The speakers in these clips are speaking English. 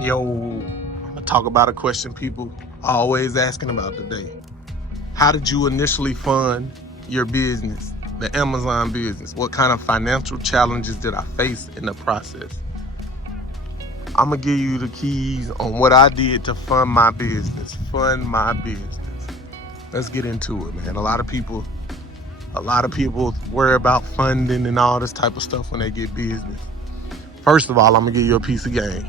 Yo, I'm gonna talk about a question people always asking about today. How did you initially fund your business, the Amazon business? What kind of financial challenges did I face in the process? I'm gonna give you the keys on what I did to fund my business. Let's get into it, man. A lot of people worry about funding and all this type of stuff when they get business. First of all, I'm gonna give you a piece of game.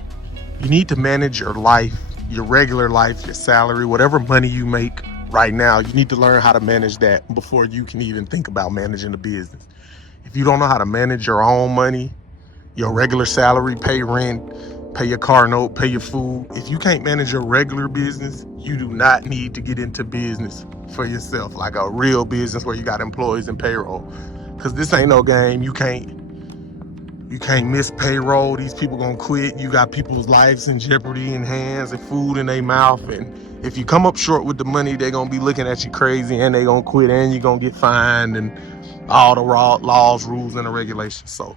You need to manage your life, your regular life, your salary, whatever money you make right now. You need to learn how to manage that before you can even think about managing a business. If you don't know how to manage your own money, your regular salary, pay rent, pay your car note, pay your food, if you can't manage your regular business, you do not need to get into business for yourself, like a real business where you got employees and payroll. Because this ain't no game. You can't miss payroll. These people gonna quit. You got people's lives in jeopardy in hands and food in their mouth. And if you come up short with the money, they're gonna be looking at you crazy and they gonna quit and you're gonna get fined and all the laws, rules, and the regulations. So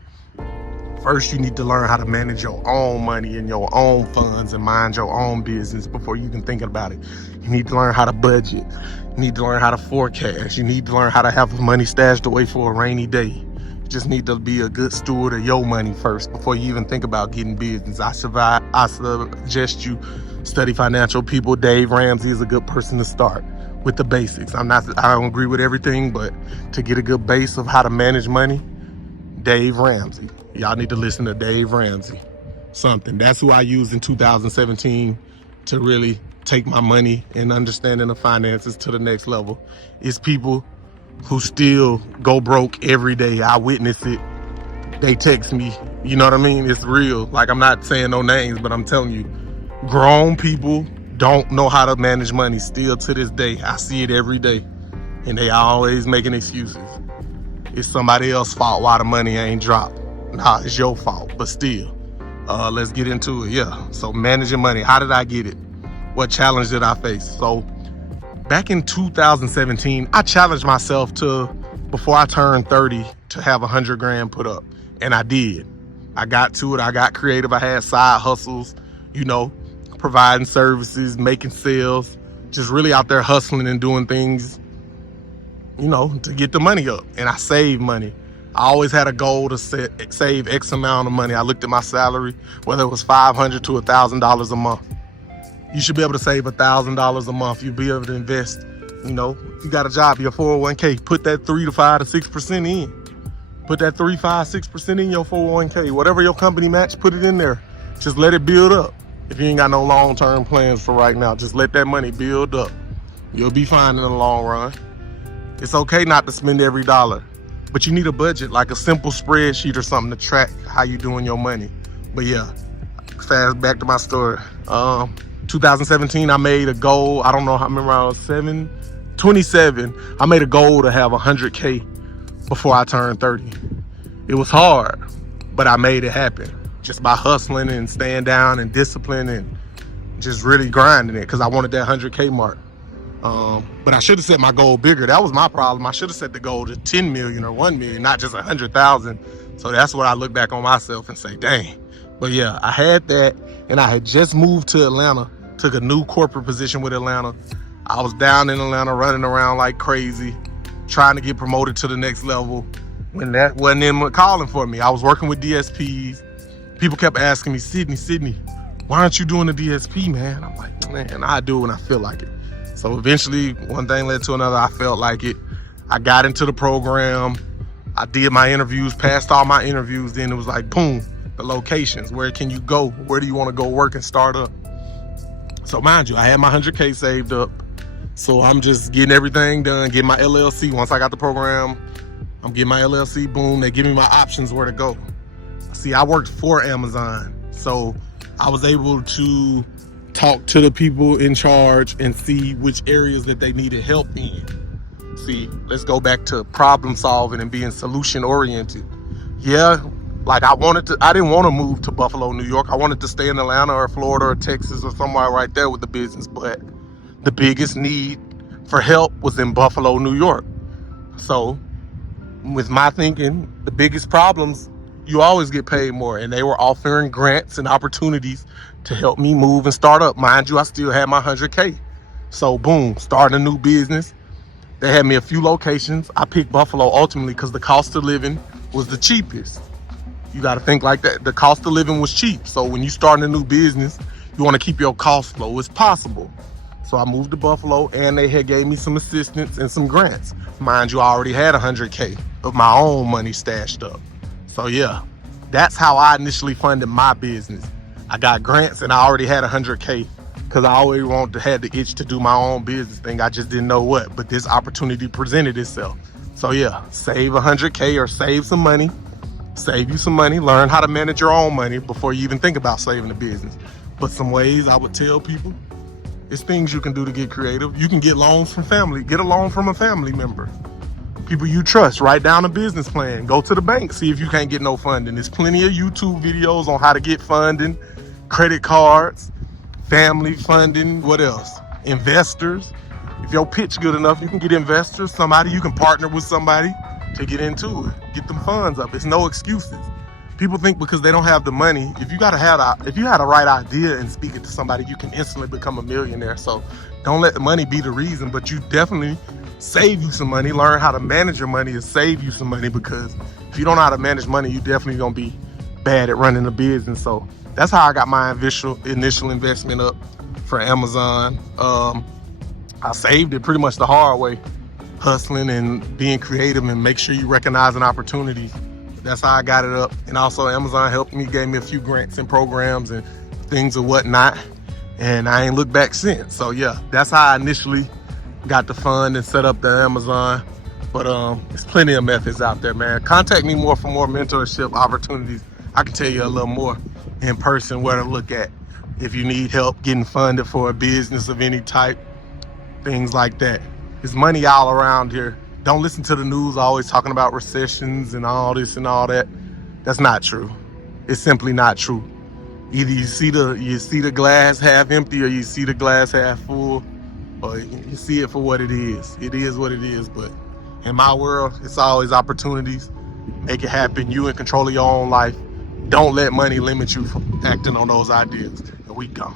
first you need to learn how to manage your own money and your own funds and mind your own business before you can think about it. You need to learn how to budget. You need to learn how to forecast. You need to learn how to have money stashed away for a rainy day. Just need to be a good steward of your money first before you even think about getting business. I suggest you study financial people. Dave Ramsey is a good person to start with the basics. I don't agree with everything, but to get a good base of how to manage money, Dave Ramsey. Y'all need to listen to Dave Ramsey. That's who I used in 2017 to really take my money and understanding the finances to the next level. It's people who still go broke every day. I witness it. They text me. You know what I mean? It's real. Like, I'm not saying no names, but I'm telling you, grown people don't know how to manage money still to this day. I see it every day. And they always making excuses. It's somebody else's fault why the money ain't dropped. Nah, it's your fault, but still. Let's get into it. Yeah. So managing money. How did I get it? What challenge did I face? So back in 2017, I challenged myself to, before I turned 30, to have 100 grand put up. And I did. I got to it. I got creative. I had side hustles, providing services, making sales, just really out there hustling and doing things, to get the money up. And I saved money. I always had a goal to save X amount of money. I looked at my salary, whether it was $500 to $1,000 a month. You should be able to save $1,000 a month. You'll be able to invest. You got a job, your 401k, put that 3 to 5 to 6% in. Put that 3, 5, 6% in your 401k. Whatever your company match, put it in there. Just let it build up. If you ain't got no long-term plans for right now, just let that money build up. You'll be fine in the long run. It's okay not to spend every dollar, but you need a budget, like a simple spreadsheet or something to track how you doing your money. But yeah, fast back to my story. 2017, I made a goal. I don't know how, I remember I was 27. I made a goal to have 100K before I turned 30. It was hard, but I made it happen just by hustling and staying down and discipline and just really grinding it because I wanted that 100K mark. But I should have set my goal bigger. That was my problem. I should have set the goal to 10 million or 1 million, not just 100,000. So that's what I look back on myself and say, dang. But yeah, I had that, and I had just moved to Atlanta, took a new corporate position with Atlanta. I was down in Atlanta running around like crazy, trying to get promoted to the next level when that wasn't them calling for me. I was working with DSPs. People kept asking me, Sidney, why aren't you doing the DSP, man? I'm like, man, I do it when I feel like it. So eventually, one thing led to another. I felt like it. I got into the program. I did my interviews, passed all my interviews. Then it was like, boom, the locations. Where can you go? Where do you want to go work and start up? So mind you, I had my 100K saved up. So I'm just getting everything done, getting my LLC. Once I got the program, I'm getting my LLC, boom, they give me my options where to go. See, I worked for Amazon. So I was able to talk to the people in charge and see which areas that they needed help in. See, let's go back to problem solving and being solution oriented. Yeah, like I didn't want to move to Buffalo, New York. I wanted to stay in Atlanta or Florida or Texas or somewhere right there with the business. But the biggest need for help was in Buffalo, New York. So with my thinking, the biggest problems You always get paid more. And they were offering grants and opportunities to help me move and start up. Mind you, I still had my 100K. So boom, starting a new business. They had me a few locations. I picked Buffalo ultimately because the cost of living was the cheapest. You got to think like that. The cost of living was cheap. So when you start a new business, you want to keep your costs low as possible. So I moved to Buffalo, and they had gave me some assistance and some grants. Mind you, I already had 100K of my own money stashed up. So yeah, that's how I initially funded my business. I got grants and I already had 100K because I always had the itch to do my own business thing. I just didn't know what, but this opportunity presented itself. So yeah, save 100K or save some money. Save you some money, learn how to manage your own money before you even think about saving a business. But some ways I would tell people, it's things you can do to get creative. You can get loans from family. Get a loan from a family member. People you trust, write down a business plan. Go to the bank, see if you can't get no funding. There's plenty of YouTube videos on how to get funding, credit cards, family funding, what else? Investors. If your pitch good enough, you can get investors, somebody, you can partner with somebody to get into it, get them funds up. It's no excuses. People think because they don't have the money, if you had a right idea and speak it to somebody, you can instantly become a millionaire. So don't let the money be the reason, but you definitely save you some money. Learn how to manage your money and save you some money, because if you don't know how to manage money, you definitely gonna be bad at running a business. So that's how I got my initial investment up for Amazon. I saved it pretty much the hard way, hustling and being creative and make sure you recognize an opportunity. That's how I got it up. And also Amazon helped me, gave me a few grants and programs and things and whatnot. And I ain't looked back since. So yeah, that's how I initially got the fund and set up the Amazon. But there's plenty of methods out there, man. Contact me more for more mentorship opportunities. I can tell you a little more in person where to look at if you need help getting funded for a business of any type, things like that. There's money all around here. Don't listen to the news always talking about recessions and all this and all that. That's not true. It's simply not true. Either you see the glass half empty, or you see the glass half full, or you see it for what it is. It is what it is. But in my world, it's always opportunities. Make it happen. You in control of your own life. Don't let money limit you from acting on those ideas. And we go.